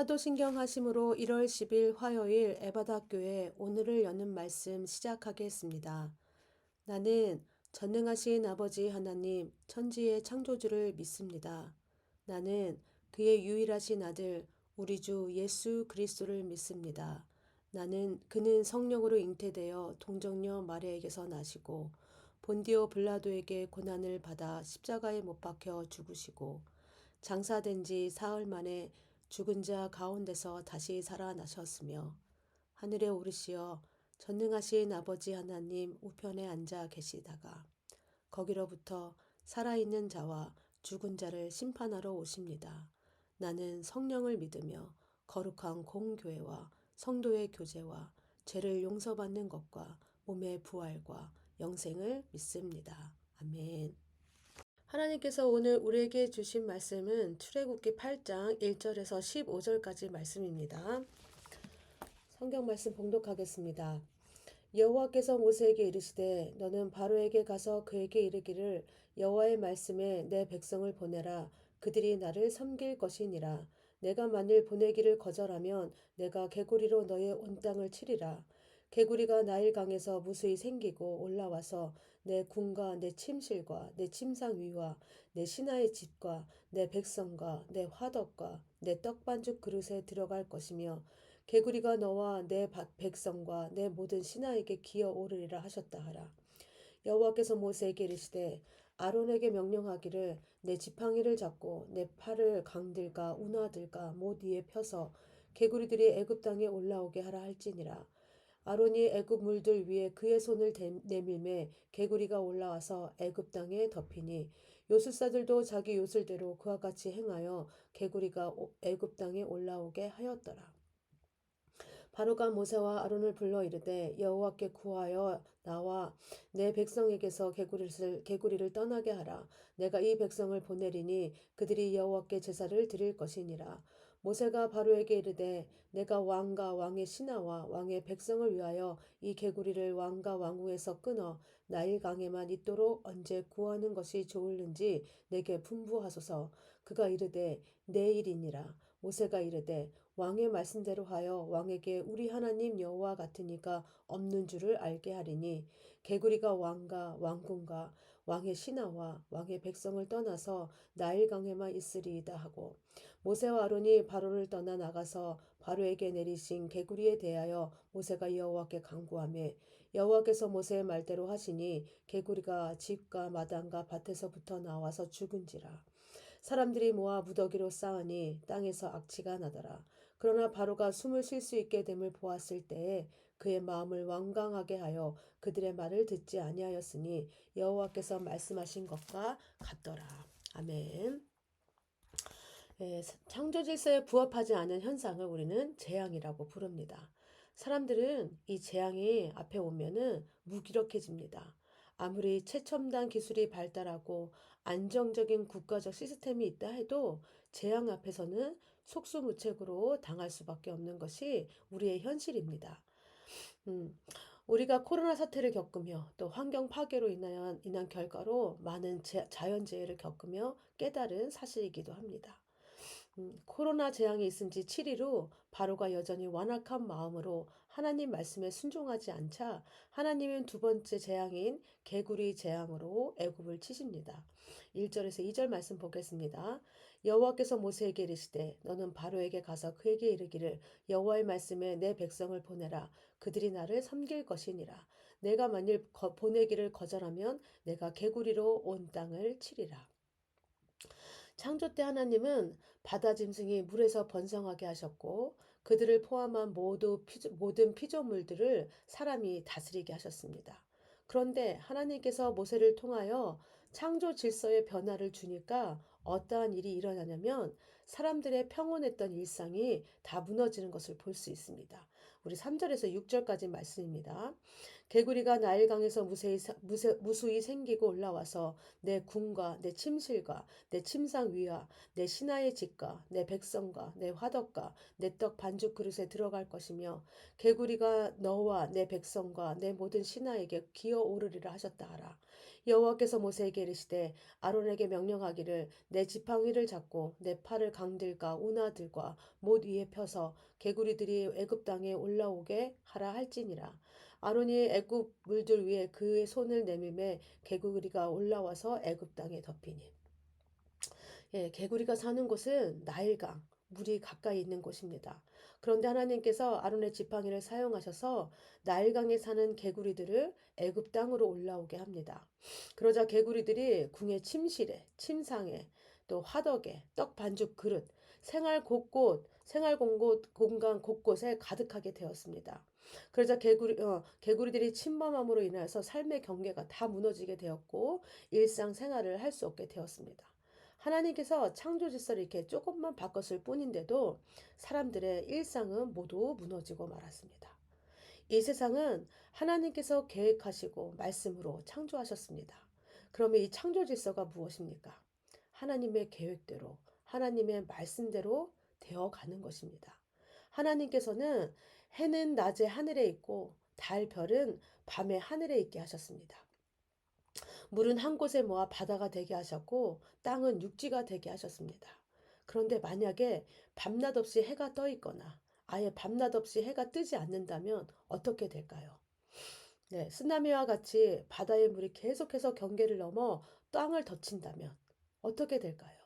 사도신경 하심으로 1월 10일 화요일 에바다교회 오늘을 여는 말씀 시작하겠습니다. 나는 전능하신 아버지 하나님 천지의 창조주를 믿습니다. 나는 그의 유일하신 아들 우리 주 예수 그리스도를 믿습니다. 그는 성령으로 잉태되어 동정녀 마리아에게서 나시고 본디오 빌라도에게 고난을 받아 십자가에 못 박혀 죽으시고 장사된 지 사흘 만에 죽은 자 가운데서 다시 살아나셨으며 하늘에 오르시어 전능하신 아버지 하나님 우편에 앉아 계시다가 거기로부터 살아있는 자와 죽은 자를 심판하러 오십니다. 나는 성령을 믿으며 거룩한 공교회와 성도의 교제와 죄를 용서받는 것과 몸의 부활과 영생을 믿습니다. 아멘. 하나님께서 오늘 우리에게 주신 말씀은 출애굽기 8장 1절에서 15절까지 말씀입니다. 성경 말씀 봉독하겠습니다. 여호와께서 모세에게 이르시되 너는 바로에게 가서 그에게 이르기를 여호와의 말씀에 내 백성을 보내라. 그들이 나를 섬길 것이니라. 내가 만일 보내기를 거절하면 내가 개구리로 너의 온 땅을 치리라. 개구리가 나일강에서 무수히 생기고 올라와서 내 궁과 내 침실과 내 침상 위와 내 신하의 집과 내 백성과 내 화덕과 내 떡반죽 그릇에 들어갈 것이며 개구리가 너와 내 백성과 내 모든 신하에게 기어 오르리라 하셨다 하라. 여호와께서 모세에게 이르시되 아론에게 명령하기를 내 지팡이를 잡고 내 팔을 강들과 운하들과 못 위에 펴서 개구리들이 애굽 땅에 올라오게 하라 할지니라. 아론이 애굽 물들 위에 그의 손을 내밀매 개구리가 올라와서 애굽 땅에 덮이니 요술사들도 자기 요술대로 그와 같이 행하여 개구리가 애굽 땅에 올라오게 하였더라. 바로가 모세와 아론을 불러 이르되 여호와께 구하여 나와 내 백성에게서 개구리를 떠나게 하라. 내가 이 백성을 보내리니 그들이 여호와께 제사를 드릴 것이니라. 모세가 바로에게 이르되 내가 왕과 왕의 신하와 왕의 백성을 위하여 이 개구리를 왕과 왕후에서 끊어 나일 강에만 있도록 언제 구하는 것이 좋을는지 내게 분부하소서. 그가 이르되 내일이니라. 모세가 이르되 왕의 말씀대로 하여 왕에게 우리 하나님 여호와 같으니가 없는 줄을 알게 하리니 개구리가 왕과 왕궁과 왕의 신하와 왕의 백성을 떠나서 나일강에만 있으리이다 하고 모세와 아론이 바로를 떠나 나가서 바로에게 내리신 개구리에 대하여 모세가 여호와께 간구하며 여호와께서 모세의 말대로 하시니 개구리가 집과 마당과 밭에서부터 나와서 죽은지라. 사람들이 모아 무더기로 쌓으니 땅에서 악취가 나더라. 그러나 바로가 숨을 쉴 수 있게 됨을 보았을 때에 그의 마음을 완강하게 하여 그들의 말을 듣지 아니하였으니 여호와께서 말씀하신 것과 같더라. 아멘. 창조 질서에 부합하지 않은 현상을 우리는 재앙이라고 부릅니다. 사람들은 이 재앙이 앞에 오면은 무기력해집니다. 아무리 최첨단 기술이 발달하고 안정적인 국가적 시스템이 있다 해도 재앙 앞에서는 속수무책으로 당할 수밖에 없는 것이 우리의 현실입니다. 음, 우리가 코로나 사태를 겪으며 또 환경 파괴로 인한 결과로 많은 자연재해를 겪으며 깨달은 사실이기도 합니다. 코로나 재앙이 있은 지 7일 후 바로가 여전히 완악한 마음으로 하나님 말씀에 순종하지 않자 하나님은 두 번째 재앙인 개구리 재앙으로 애굽을 치십니다. 1절에서 2절 말씀 보겠습니다. 여호와께서 모세에게 이르시되 너는 바로에게 가서 그에게 이르기를 여호와의 말씀에 내 백성을 보내라. 그들이 나를 섬길 것이니라. 내가 만일 보내기를 거절하면 내가 개구리로 온 땅을 치리라. 창조 때 하나님은 바다 짐승이 물에서 번성하게 하셨고 그들을 포함한 모든 피조물들을 사람이 다스리게 하셨습니다. 그런데 하나님께서 모세를 통하여 창조 질서의 변화를 주니까 어떠한 일이 일어나냐면 사람들의 평온했던 일상이 다 무너지는 것을 볼 수 있습니다. 우리 3절에서 6절까지 말씀입니다. 개구리가 나일강에서 무수히 생기고 올라와서 내 궁과 내 침실과 내 침상 위와 내 신하의 집과 내 백성과 내 화덕과 내 떡 반죽 그릇에 들어갈 것이며 개구리가 너와 내 백성과 내 모든 신하에게 기어오르리라 하셨다 하라. 여호와께서 모세에게 이르시되 아론에게 명령하기를 내 지팡이를 잡고 내 팔을 강들과 운하들과 못 위에 펴서 개구리들이 애굽 땅에 올라오게 하라 할지니라. 아론이 애굽 물들 위에 그의 손을 내밀매 개구리가 올라와서 애굽 땅에 덮이니. 예, 개구리가 사는 곳은 나일강, 물이 가까이 있는 곳입니다. 그런데 하나님께서 아론의 지팡이를 사용하셔서 나일강에 사는 개구리들을 애굽 땅으로 올라오게 합니다. 그러자 개구리들이 궁의 침실에, 침상에, 또 화덕에, 떡 반죽 그릇, 생활 공간 곳곳에 가득하게 되었습니다. 그러자 개구리들이 침범함으로 인해서 삶의 경계가 다 무너지게 되었고 일상생활을 할 수 없게 되었습니다. 하나님께서 창조 질서를 이렇게 조금만 바꿨을 뿐인데도 사람들의 일상은 모두 무너지고 말았습니다. 이 세상은 하나님께서 계획하시고 말씀으로 창조하셨습니다. 그러면 이 창조 질서가 무엇입니까? 하나님의 계획대로, 하나님의 말씀대로 되어 가는 것입니다. 하나님께서는 해는 낮에 하늘에 있고 달, 별은 밤에 하늘에 있게 하셨습니다. 물은 한 곳에 모아 바다가 되게 하셨고 땅은 육지가 되게 하셨습니다. 그런데 만약에 밤낮 없이 해가 떠 있거나 아예 밤낮 없이 해가 뜨지 않는다면 어떻게 될까요? 네, 쓰나미와 같이 바다의 물이 계속해서 경계를 넘어 땅을 덮친다면 어떻게 될까요?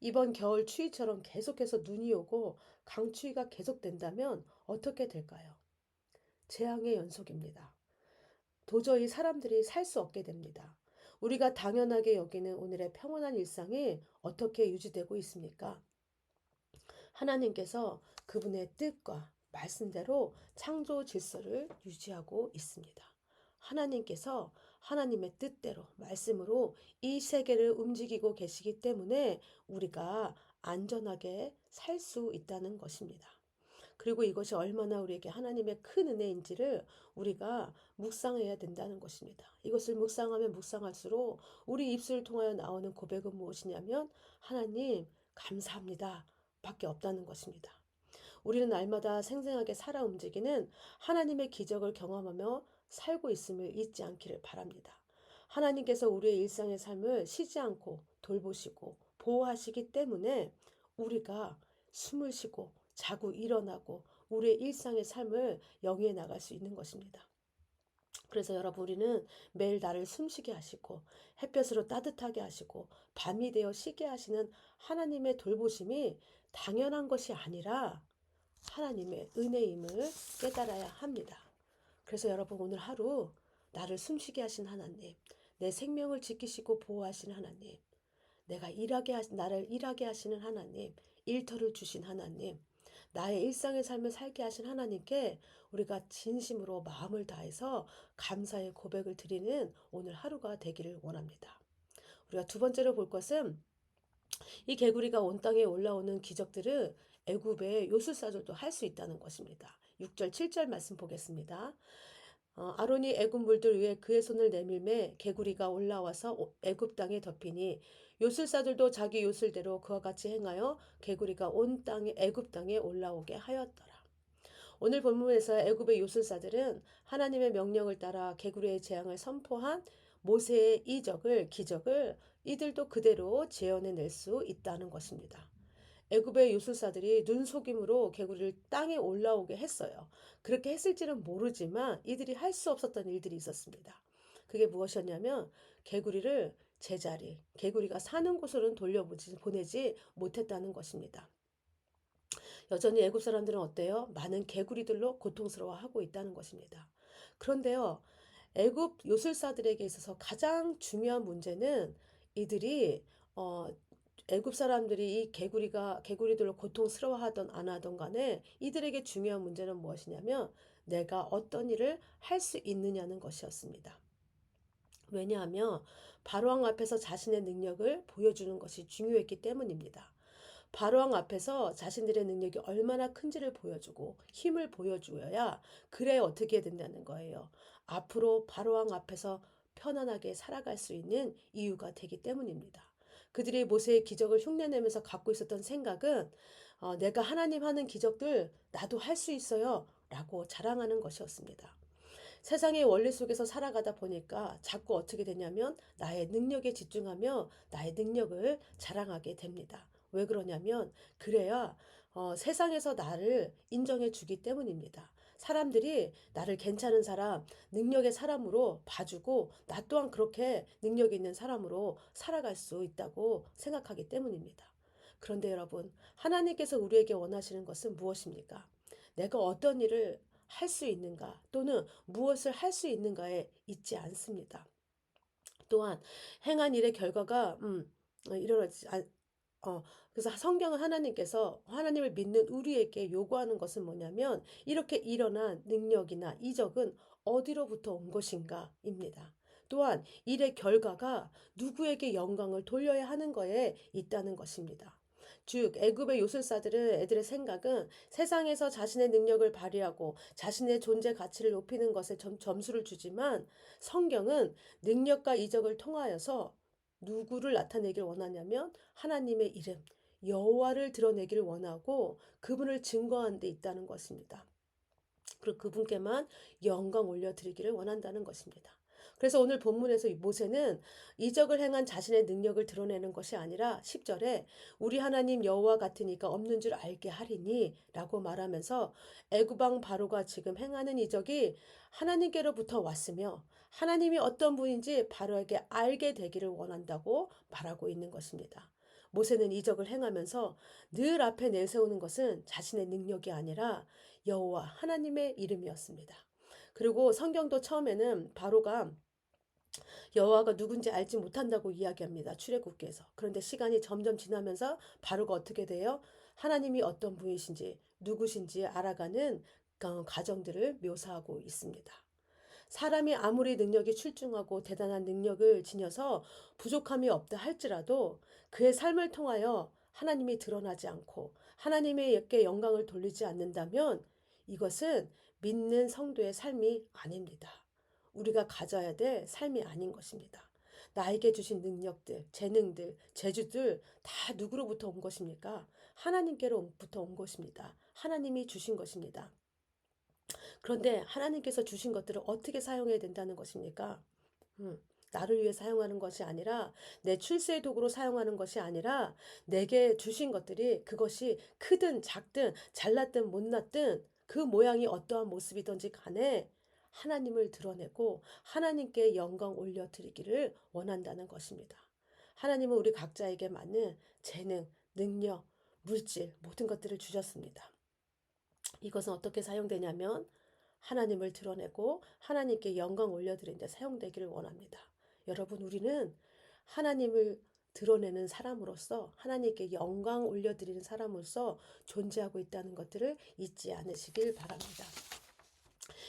이번 겨울 추위처럼 계속해서 눈이 오고 강추위가 계속된다면 어떻게 될까요? 재앙의 연속입니다. 도저히 사람들이 살 수 없게 됩니다. 우리가 당연하게 여기는 오늘의 평온한 일상이 어떻게 유지되고 있습니까? 하나님께서 그분의 뜻과 말씀대로 창조 질서를 유지하고 있습니다. 하나님께서 하나님의 뜻대로 말씀으로 이 세계를 움직이고 계시기 때문에 우리가 안전하게 살 수 있다는 것입니다. 그리고 이것이 얼마나 우리에게 하나님의 큰 은혜인지를 우리가 묵상해야 된다는 것입니다. 이것을 묵상하면 묵상할수록 우리 입술을 통하여 나오는 고백은 무엇이냐면 하나님 감사합니다 밖에 없다는 것입니다. 우리는 날마다 생생하게 살아 움직이는 하나님의 기적을 경험하며 살고 있음을 잊지 않기를 바랍니다. 하나님께서 우리의 일상의 삶을 쉬지 않고 돌보시고 보호하시기 때문에 우리가 숨을 쉬고 자고 일어나고 우리의 일상의 삶을 영위해 나갈 수 있는 것입니다. 그래서 여러분 우리는 매일 나를 숨쉬게 하시고 햇볕으로 따뜻하게 하시고 밤이 되어 쉬게 하시는 하나님의 돌보심이 당연한 것이 아니라 하나님의 은혜임을 깨달아야 합니다. 그래서 여러분 오늘 하루 나를 숨쉬게 하신 하나님, 내 생명을 지키시고 보호하신 하나님, 나를 일하게 하시는 하나님, 일터를 주신 하나님, 나의 일상의 삶을 살게 하신 하나님께 우리가 진심으로 마음을 다해서 감사의 고백을 드리는 오늘 하루가 되기를 원합니다. 우리가 두 번째로 볼 것은 이 개구리가 온 땅에 올라오는 기적들을 애굽의 요술사들도 할 수 있다는 것입니다. 6절 7절 말씀 보겠습니다. 아론이 애굽 물들 위에 그의 손을 내밀매 개구리가 올라와서 애굽 땅에 덮이니 요술사들도 자기 요술대로 그와 같이 행하여 개구리가 온 땅에 애굽 땅에 올라오게 하였더라. 오늘 본문에서 애굽의 요술사들은 하나님의 명령을 따라 개구리의 재앙을 선포한 모세의 기적을 이들도 그대로 재현해낼 수 있다는 것입니다. 애굽의 요술사들이 눈속임으로 개구리를 땅에 올라오게 했어요. 그렇게 했을지는 모르지만 이들이 할 수 없었던 일들이 있었습니다. 그게 무엇이었냐면 개구리를 제자리, 개구리가 사는 곳으로는 보내지 못했다는 것입니다. 여전히 애굽 사람들은 어때요? 많은 개구리들로 고통스러워하고 있다는 것입니다. 그런데요, 애굽 요술사들에게 있어서 가장 중요한 문제는 이들이 애굽 사람들이 이 개구리들로 고통스러워하던 안 하던 간에 이들에게 중요한 문제는 무엇이냐면 내가 어떤 일을 할 수 있느냐는 것이었습니다. 왜냐하면 바로왕 앞에서 자신의 능력을 보여주는 것이 중요했기 때문입니다. 바로왕 앞에서 자신들의 능력이 얼마나 큰지를 보여주고 힘을 보여주어야 그래 어떻게 된다는 거예요. 앞으로 바로왕 앞에서 편안하게 살아갈 수 있는 이유가 되기 때문입니다. 그들이 모세의 기적을 흉내내면서 갖고 있었던 생각은 내가 하나님 하는 기적들 나도 할 수 있어요 라고 자랑하는 것이었습니다. 세상의 원리 속에서 살아가다 보니까 자꾸 어떻게 되냐면 나의 능력에 집중하며 나의 능력을 자랑하게 됩니다. 왜 그러냐면 그래야 세상에서 나를 인정해 주기 때문입니다. 사람들이 나를 괜찮은 사람, 능력의 사람으로 봐주고 나 또한 그렇게 능력 있는 사람으로 살아갈 수 있다고 생각하기 때문입니다. 그런데 여러분, 하나님께서 우리에게 원하시는 것은 무엇입니까? 내가 어떤 일을 할 수 있는가 또는 무엇을 할 수 있는가에 있지 않습니다. 또한 행한 일의 결과가 이르지 그래서 성경은 하나님께서 하나님을 믿는 우리에게 요구하는 것은 뭐냐면 이렇게 일어난 능력이나 이적은 어디로부터 온 것인가입니다. 또한 일의 결과가 누구에게 영광을 돌려야 하는 거에 있다는 것입니다. 즉 애굽의 요술사들은 애들의 생각은 세상에서 자신의 능력을 발휘하고 자신의 존재 가치를 높이는 것에 점수를 주지만 성경은 능력과 이적을 통하여서 누구를 나타내길 원하냐면 하나님의 이름 여호와를 드러내기를 원하고 그분을 증거하는 데 있다는 것입니다. 그리고 그분께만 영광 올려드리기를 원한다는 것입니다. 그래서 오늘 본문에서 모세는 이적을 행한 자신의 능력을 드러내는 것이 아니라 10절에 우리 하나님 여호와 같으니까 없는 줄 알게 하리니 라고 말하면서 애굽왕 바로가 지금 행하는 이적이 하나님께로부터 왔으며 하나님이 어떤 분인지 바로에게 알게 되기를 원한다고 말하고 있는 것입니다. 모세는 이적을 행하면서 늘 앞에 내세우는 것은 자신의 능력이 아니라 여호와 하나님의 이름이었습니다. 그리고 성경도 처음에는 바로가 여호와가 누군지 알지 못한다고 이야기합니다. 출애굽기에서. 그런데 시간이 점점 지나면서 바로가 어떻게 돼요? 하나님이 어떤 분이신지 누구신지 알아가는 과정들을 묘사하고 있습니다. 사람이 아무리 능력이 출중하고 대단한 능력을 지녀서 부족함이 없다 할지라도 그의 삶을 통하여 하나님이 드러나지 않고 하나님에게 영광을 돌리지 않는다면 이것은 믿는 성도의 삶이 아닙니다. 우리가 가져야 될 삶이 아닌 것입니다. 나에게 주신 능력들, 재능들, 재주들 다 누구로부터 온 것입니까? 하나님께로부터 온 것입니다. 하나님이 주신 것입니다. 그런데 하나님께서 주신 것들을 어떻게 사용해야 된다는 것입니까? 나를 위해 사용하는 것이 아니라 내 출세의 도구로 사용하는 것이 아니라 내게 주신 것들이 그것이 크든 작든 잘났든 못났든 그 모양이 어떠한 모습이든지 간에 하나님을 드러내고 하나님께 영광 올려드리기를 원한다는 것입니다. 하나님은 우리 각자에게 맞는 재능, 능력, 물질 모든 것들을 주셨습니다. 이것은 어떻게 사용되냐면 하나님을 드러내고 하나님께 영광 올려드리는 데 사용되기를 원합니다. 여러분, 우리는 하나님을 드러내는 사람으로서 하나님께 영광 올려드리는 사람으로서 존재하고 있다는 것들을 잊지 않으시길 바랍니다.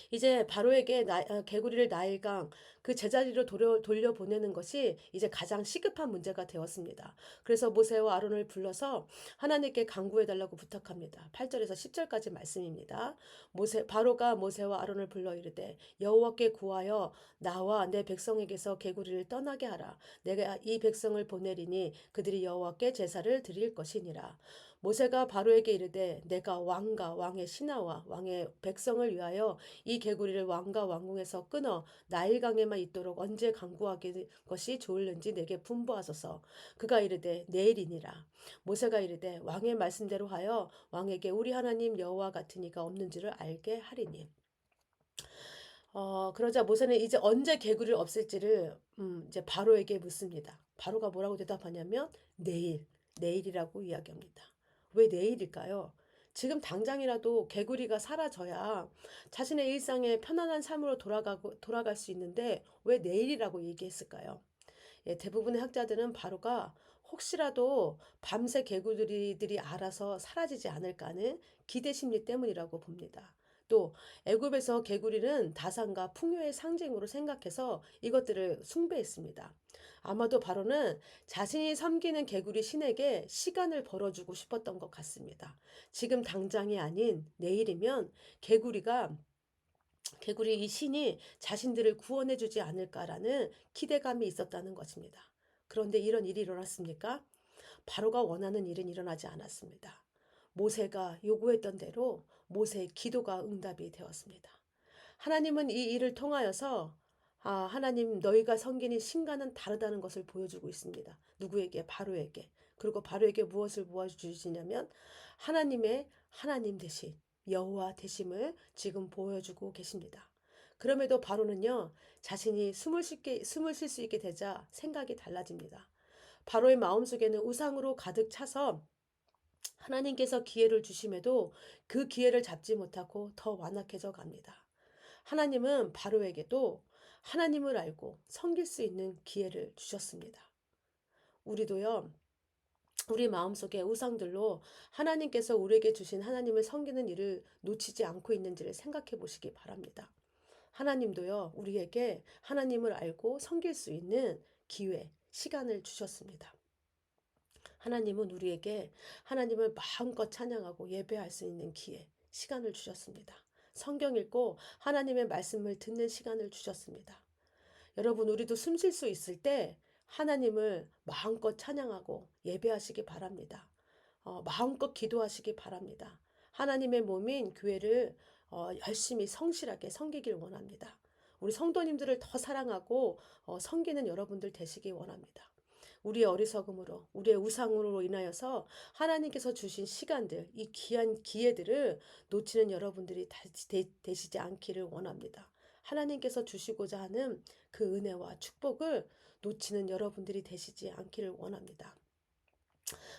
이제 바로에게 개구리를 나일강 그 제자리로 돌려보내는 것이 이제 가장 시급한 문제가 되었습니다. 그래서 모세와 아론을 불러서 하나님께 간구해달라고 부탁합니다. 8절에서 10절까지 말씀입니다. 바로가 모세와 아론을 불러 이르되 여호와께 구하여 나와 내 백성에게서 개구리를 떠나게 하라. 내가 이 백성을 보내리니 그들이 여호와께 제사를 드릴 것이니라. 모세가 바로에게 이르되 내가 왕과 왕의 신하와 왕의 백성을 위하여 이 개구리를 왕과 왕궁에서 끊어 나일강에만 있도록 언제 간구하게 것이 좋을는지 내게 분부하소서. 그가 이르되 내일이니라. 모세가 이르되 왕의 말씀대로 하여 왕에게 우리 하나님 여호와 같으니가 없는 줄을 알게 하리니. 그러자 모세는 이제 언제 개구리를 없앨지를 이제 바로에게 묻습니다. 바로가 뭐라고 대답하냐면 내일이라고 이야기합니다. 왜 내일일까요? 지금 당장이라도 개구리가 사라져야 자신의 일상에 편안한 삶으로 돌아갈 수 있는데 왜 내일이라고 얘기했을까요? 예, 대부분의 학자들은 바로가 혹시라도 밤새 개구리들이 알아서 사라지지 않을까 하는 기대 심리 때문이라고 봅니다. 또 애굽에서 개구리는 다산과 풍요의 상징으로 생각해서 이것들을 숭배했습니다. 아마도 바로는 자신이 섬기는 개구리 신에게 시간을 벌어주고 싶었던 것 같습니다. 지금 당장이 아닌 내일이면 개구리가 개구리 이 신이 자신들을 구원해 주지 않을까라는 기대감이 있었다는 것입니다. 그런데 이런 일이 일어났습니까? 바로가 원하는 일은 일어나지 않았습니다. 모세가 요구했던 대로 모세의 기도가 응답이 되었습니다. 하나님은 이 일을 통하여서 하나님 너희가 섬기는 신과는 다르다는 것을 보여주고 있습니다. 누구에게? 바로에게. 그리고 바로에게 무엇을 보여주시냐면 하나님의 하나님 되신 여호와 되심을 지금 보여주고 계십니다. 그럼에도 바로는요 자신이 숨을 쉴 수 있게 되자 생각이 달라집니다. 바로의 마음속에는 우상으로 가득 차서 하나님께서 기회를 주심에도 그 기회를 잡지 못하고 더 완악해져 갑니다. 하나님은 바로에게도 하나님을 알고 섬길 수 있는 기회를 주셨습니다. 우리도요, 우리 마음속에 우상들로 하나님께서 우리에게 주신 하나님을 섬기는 일을 놓치지 않고 있는지를 생각해 보시기 바랍니다. 하나님도요, 우리에게 하나님을 알고 섬길 수 있는 기회, 시간을 주셨습니다. 하나님은 우리에게 하나님을 마음껏 찬양하고 예배할 수 있는 기회, 시간을 주셨습니다. 성경 읽고 하나님의 말씀을 듣는 시간을 주셨습니다. 여러분, 우리도 숨 쉴 수 있을 때 하나님을 마음껏 찬양하고 예배하시기 바랍니다. 마음껏 기도하시기 바랍니다. 하나님의 몸인 교회를 열심히 성실하게 섬기길 원합니다. 우리 성도님들을 더 사랑하고 섬기는 여러분들 되시기 원합니다. 우리의 어리석음으로, 우리의 우상으로 인하여서 하나님께서 주신 시간들, 이 귀한 기회들을 놓치는 여러분들이 되시지 않기를 원합니다. 하나님께서 주시고자 하는 그 은혜와 축복을 놓치는 여러분들이 되시지 않기를 원합니다.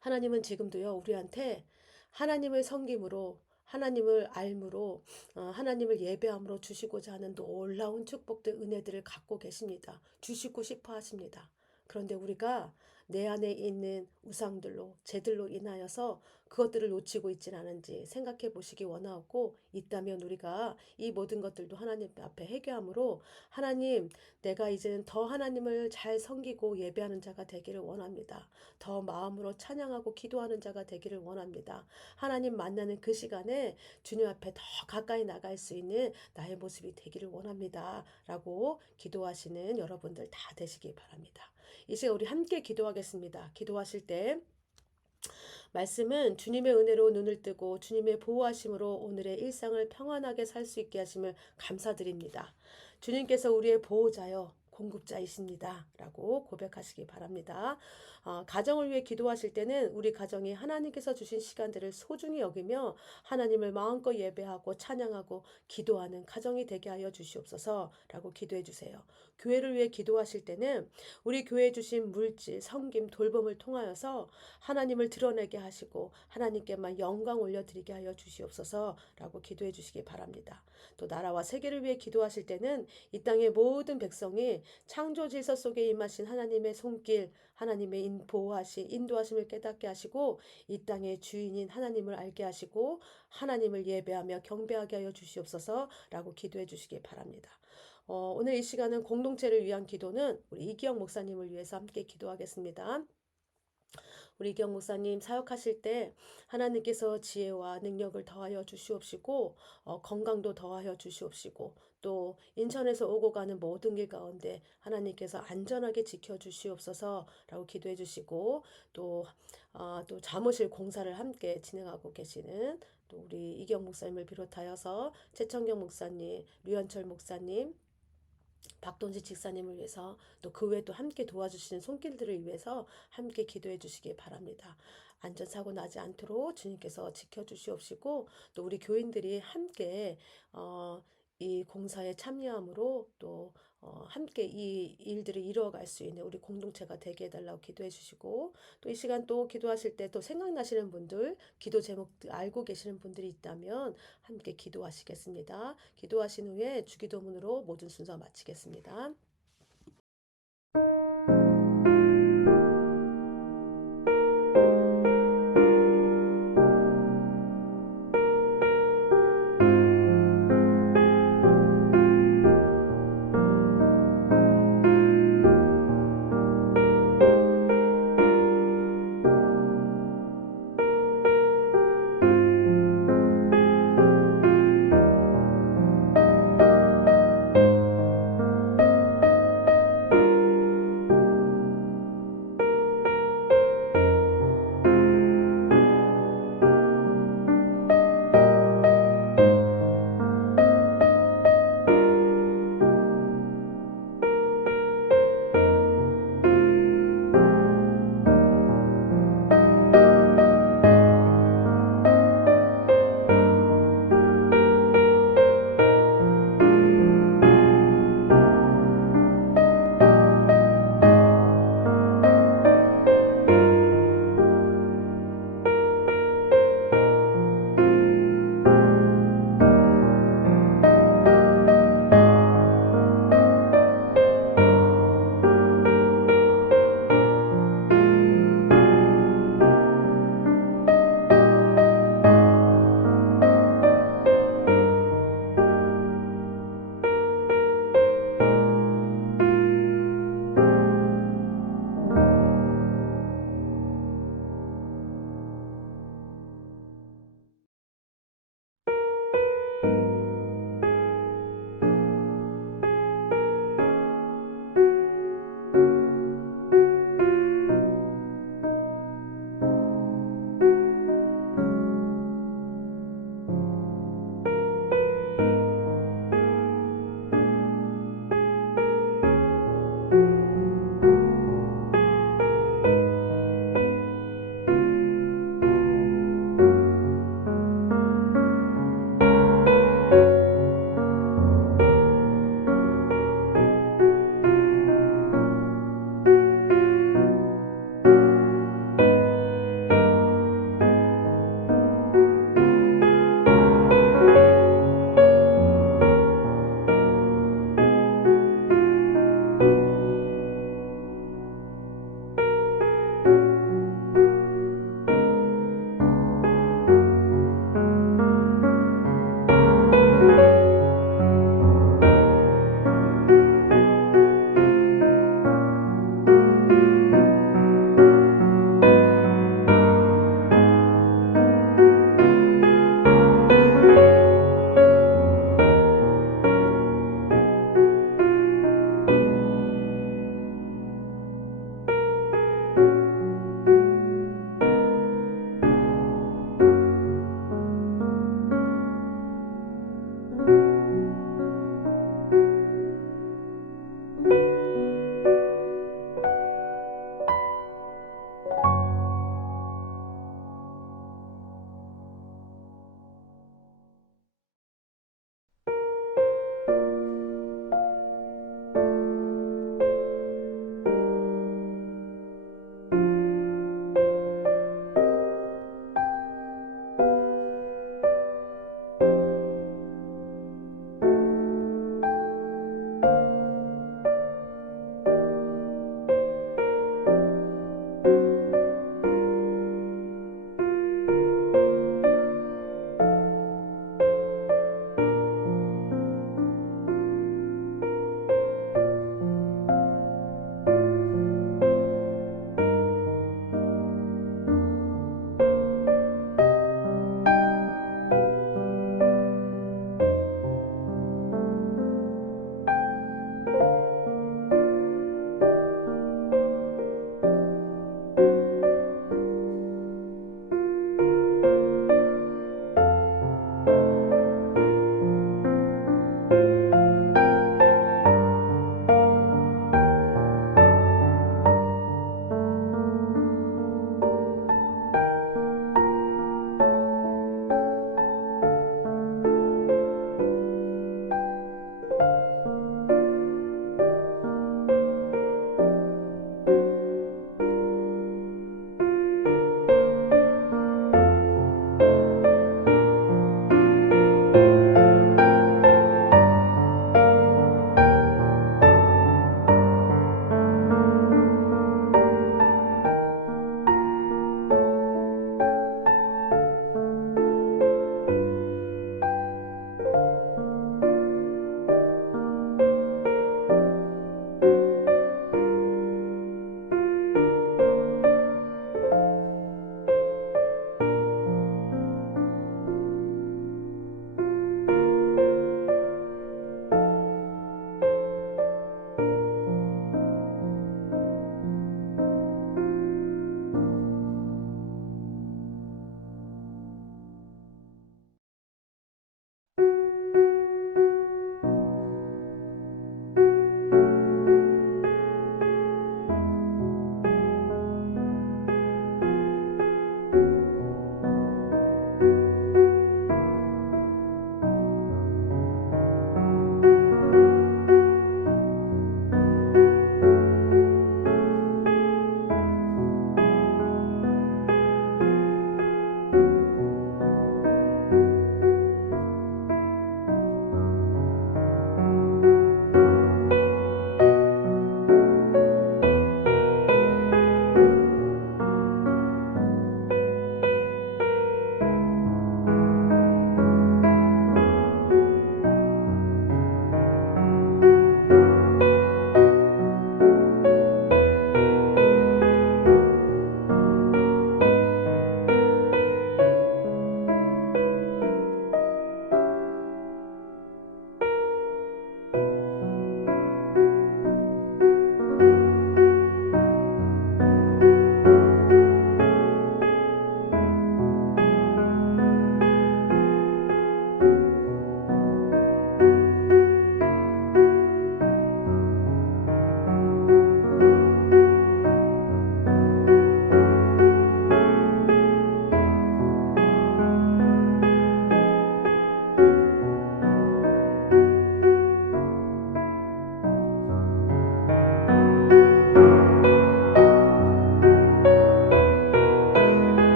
하나님은 지금도요, 우리한테 하나님을 섬김으로, 하나님을 알므로, 하나님을 예배함으로 주시고자 하는 놀라운 축복들, 은혜들을 갖고 계십니다. 주시고 싶어 하십니다. 그런데 우리가 내 안에 있는 우상들로, 죄들로 인하여서 그것들을 놓치고 있지는 않은지 생각해 보시기 원하고, 있다면 우리가 이 모든 것들도 하나님 앞에 회개함으로 하나님, 내가 이제는 더 하나님을 잘 섬기고 예배하는 자가 되기를 원합니다. 더 마음으로 찬양하고 기도하는 자가 되기를 원합니다. 하나님 만나는 그 시간에 주님 앞에 더 가까이 나갈 수 있는 나의 모습이 되기를 원합니다. 라고 기도하시는 여러분들 다 되시기 바랍니다. 이 시간 우리 함께 기도하겠습니다. 기도하실 때 말씀은 주님의 은혜로 눈을 뜨고 주님의 보호하심으로 오늘의 일상을 평안하게 살 수 있게 하심을 감사드립니다. 주님께서 우리의 보호자여 공급자이십니다. 라고 고백하시기 바랍니다. 가정을 위해 기도하실 때는 우리 가정이 하나님께서 주신 시간들을 소중히 여기며 하나님을 마음껏 예배하고 찬양하고 기도하는 가정이 되게 하여 주시옵소서 라고 기도해 주세요. 교회를 위해 기도하실 때는 우리 교회에 주신 물질, 섬김, 돌봄을 통하여서 하나님을 드러내게 하시고 하나님께만 영광 올려드리게 하여 주시옵소서 라고 기도해 주시기 바랍니다. 또 나라와 세계를 위해 기도하실 때는 이 땅의 모든 백성이 창조 질서 속에 임하신 하나님의 손길, 하나님의 인도하심을 깨닫게 하시고 이 땅의 주인인 하나님을 알게 하시고 하나님을 예배하며 경배하게 하여 주시옵소서 라고 기도해 주시기 바랍니다. 오늘 이 시간은 공동체를 위한 기도는 우리 이기영 목사님을 위해서 함께 기도하겠습니다. 우리 이기영 목사님 사역하실 때 하나님께서 지혜와 능력을 더하여 주시옵시고 건강도 더하여 주시옵시고 또 인천에서 오고 가는 모든 길 가운데 하나님께서 안전하게 지켜주시옵소서라고 기도해 주시고 또 사무실 공사를 함께 진행하고 계시는 또 우리 이기영 목사님을 비롯하여서 최청경 목사님, 류현철 목사님, 박동지 집사님을 위해서 또 그 외에 또 함께 도와주시는 손길들을 위해서 함께 기도해 주시기 바랍니다. 안전사고 나지 않도록 주님께서 지켜주시옵시고 또 우리 교인들이 함께 이 공사에 참여함으로 또 함께 이 일들을 이루어갈 수 있는 우리 공동체가 되게 해달라고 기도해 주시고 또 이 시간 또 기도하실 때 또 생각나시는 분들 기도 제목 알고 계시는 분들이 있다면 함께 기도하시겠습니다. 기도하신 후에 주기도문으로 모든 순서 마치겠습니다.